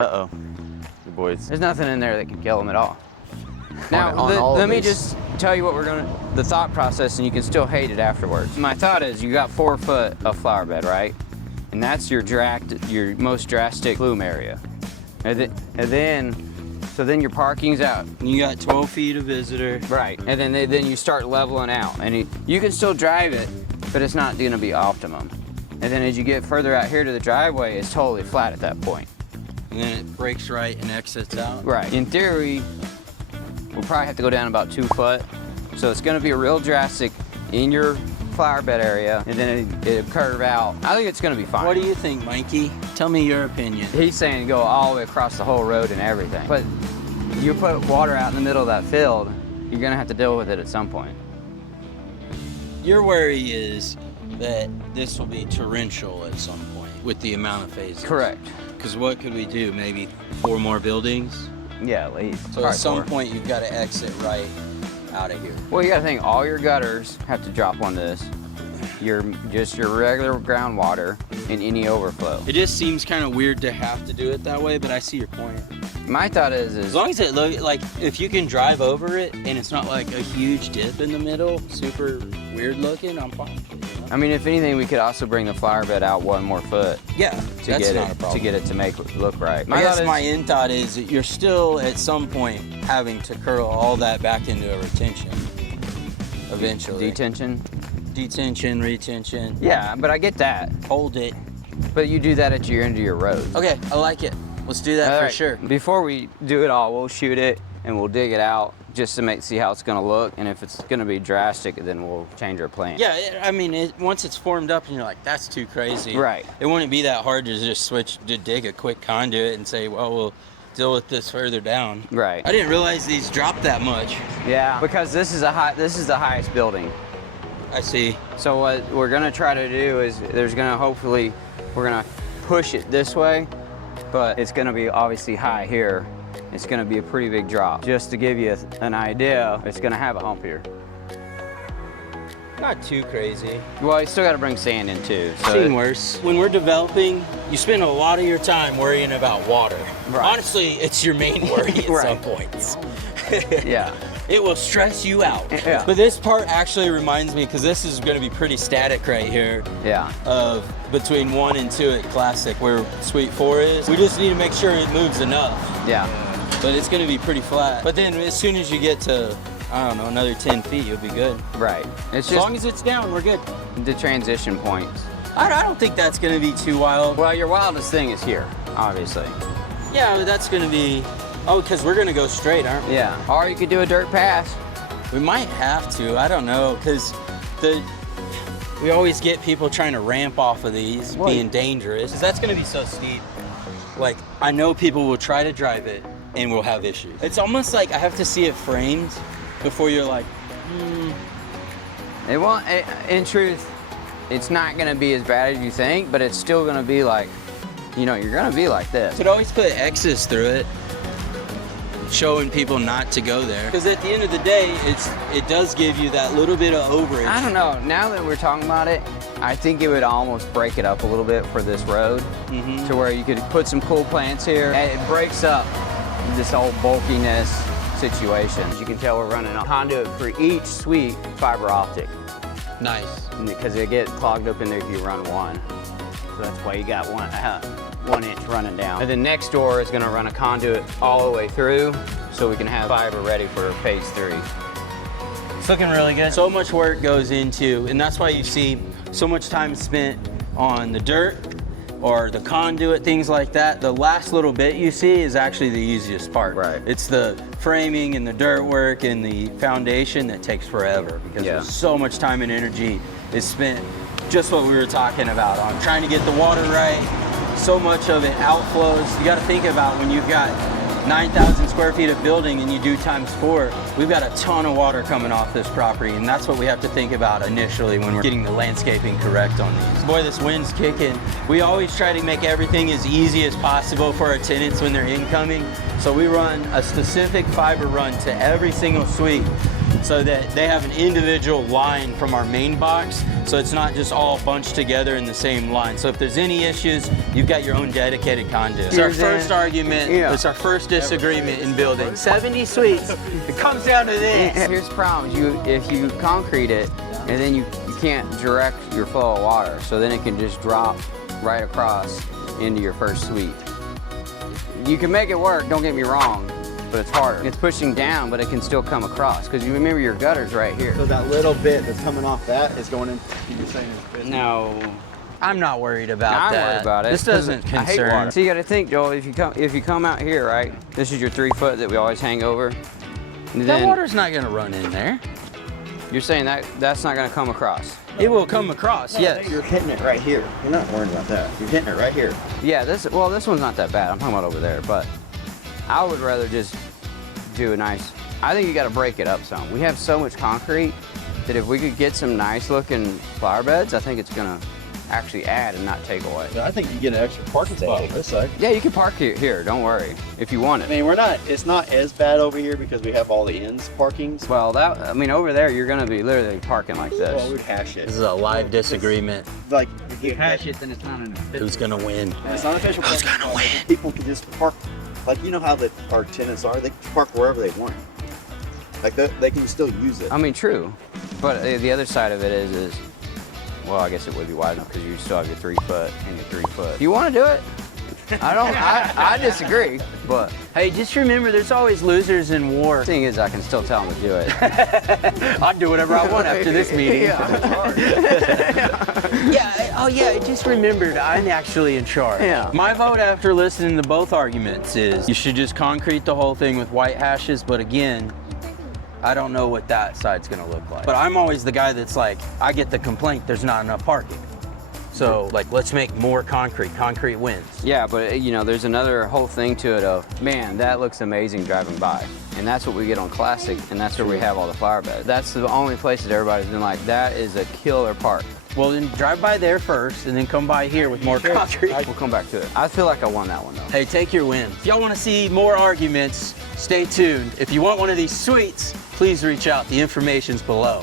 Uh-oh. The boys. There's nothing in there that can kill them at all. Now, let me just tell you what the thought process, and you can still hate it afterwards. My thought is you got 4 foot of flower bed, right? And that's your most drastic plume area. And then your parking's out. And you got 12 feet of visitor. Right, and then you start leveling out. And you can still drive it, but it's not gonna be optimum. And then as you get further out here to the driveway, it's totally flat at that point. And then it breaks right and exits out. Right, in theory, we'll probably have to go down about 2 foot. So it's gonna be a real drastic in your flower bed area, and then it'll curve out. I think it's gonna be fine. What do you think, Mikey? Tell me your opinion. He's saying go all the way across the whole road and everything. But you put water out in the middle of that field, you're gonna have to deal with it at some point. Your worry is that this will be torrential at some point with the amount of phases. Correct. Because what could we do? Maybe 4 more buildings? Yeah, at least. So Probably at some 4. point you've got to exit right out of here. Well, you gotta think all your gutters have to drop on this. Just your regular groundwater and any overflow. It just seems kind of weird to have to do it that way, but I see your point. My thought is As long as it look like, if you can drive over it and it's not like a huge dip in the middle, super weird looking, I'm fine. I mean, if anything, we could also bring the flower bed out 1 more foot. Yeah, that's not a problem. To get it to make it look right. I guess my end thought is that you're still at some point having to curl all that back into a retention eventually. Detention? Detention, retention. Yeah, but I get that. Hold it. But you do that at your end of your road. Okay, I like it. Let's do that for sure. Before we do it all, we'll shoot it and we'll dig it out just to see how it's gonna look. And if it's gonna be drastic, then we'll change our plan. Yeah, I mean, once it's formed up and you're like, that's too crazy. Right. It wouldn't be that hard to just dig a quick conduit and say, well, we'll deal with this further down. Right. I didn't realize these dropped that much. Yeah, because this is the highest building. I see. So what we're gonna try to do is we're gonna push it this way, but it's gonna be obviously high here. It's gonna be a pretty big drop. Just to give you an idea, it's gonna have a hump here. Not too crazy. Well, you still gotta bring sand in too. So Seen worse. When we're developing, you spend a lot of your time worrying about water. Right. Honestly, it's your main worry at Right. some points. Yeah. It will stress you out. Yeah. But this part actually reminds me, because this is going to be pretty static right here, Yeah. of between 1 and 2 at Classic, where Suite 4 is. We just need to make sure it moves enough. Yeah. But it's going to be pretty flat. But then as soon as you get to, I don't know, another 10 feet, you'll be good. Right. It's As just long as it's down, we're good. the transition points. I don't think that's going to be too wild. Well, your wildest thing is here, obviously. Yeah, that's going to be, because we're going to go straight, aren't we? Yeah. Or you could do a dirt pass. We might have to, I don't know, because we always get people trying to ramp off of these, being dangerous. 'Cause that's gonna be so steep. Like, I know people will try to drive it and will have issues. It's almost like I have to see it framed before you're like, It won't, in truth, it's not gonna be as bad as you think, but it's still gonna be like, you're gonna be like this. could always put X's through it, showing people not to go there. Because at the end of the day, it does give you that little bit of overage. I don't know, now that we're talking about it, I think it would almost break it up a little bit for this road, to where you could put some cool plants here, and it breaks up this whole bulkiness situation. As you can tell, we're running a conduit for each suite fiber optic, Nice. because it gets clogged up in there if you run one. So that's why you got 1 inch running down. And then next door is gonna run a conduit all the way through, so we can have fiber ready for phase 3. It's looking really good. So much work goes into, and that's why you see so much time spent on the dirt or the conduit, things like that. The last little bit you see is actually the easiest part. Right. It's the framing and the dirt work and the foundation that takes forever, because there's so much time and energy is spent just what we were talking about on trying to get the water right. So much of it outflows. You got to think about when you've got 9,000 square feet of building and you do times 4, we've got a ton of water coming off this property, and that's what we have to think about initially when we're getting the landscaping correct on these. Boy, this wind's kicking. We always try to make everything as easy as possible for our tenants when they're incoming, so we run a specific fiber run to every single suite so that they have an individual line from our main box, so it's not just all bunched together in the same line. So if there's any issues, you've got your own dedicated conduit. It's our first argument. Yeah. It's our first disagreement in building 70 suites. It comes down to this. Here's the problem: if you concrete it, and then you can't direct your flow of water, so then it can just drop right across into your first suite. You can make it work, don't get me wrong, but it's harder. It's pushing down, but it can still come across, because you remember your gutter's right here. So that little bit that's coming off that is going in, you're saying it's No. I'm not worried about that. I'm worried about it. This doesn't I hate concern. water. So you got to think, Joel. If you come out here, right? This is your 3 foot that we always hang over. And That then water's not going to run in there. you're saying that's not going to come across. It will come across, yes. You're hitting it right here. You're not worried about that. You're hitting it right here. Yeah. This one's not that bad. I'm talking about over there, but I would rather just do a nice. I think you got to break it up some. We have so much concrete that if we could get some nice looking flower beds, I think it's gonna actually add and not take away. I think you get an extra parking spot on this side. Yeah, you can park here. Don't worry if you want I it. mean, it's not as bad over here because we have all the ends parkings. Well, over there you're gonna be literally parking like Well, this. we'd hash it. This is a live disagreement. Like, If you hash it, then it's not an official. Who's going to win? it's not official. Who's gonna win? People can just park, like, you know how our tenants are? They can park wherever they want. Like, they can still use it. I mean, true, but the other side of it is, well, I guess it would be wide enough because you still have your 3 foot and your 3 foot. You want to do it? I disagree, but Hey, just remember, there's always losers in war. the thing is, I can still tell them to do it. I'll do whatever I want after this meeting. I just remembered I'm actually in charge. Yeah. My vote after listening to both arguments is you should just concrete the whole thing with white hashes, but again, I don't know what that side's gonna look like. But I'm always the guy that's like, I get the complaint there's not enough parking. So, like, let's make more concrete. Concrete wins. Yeah, but there's another whole thing to it of, man, that looks amazing driving by. And that's what we get on Classic, and that's where we have all the flower beds. That's the only place that everybody's been like, that is a killer park. Well, then drive by there first, and then come by here with more concrete. We'll come back to it. I feel like I won that one, though. Hey, take your win. If y'all want to see more arguments, stay tuned. If you want one of these suites, please reach out. The information's below.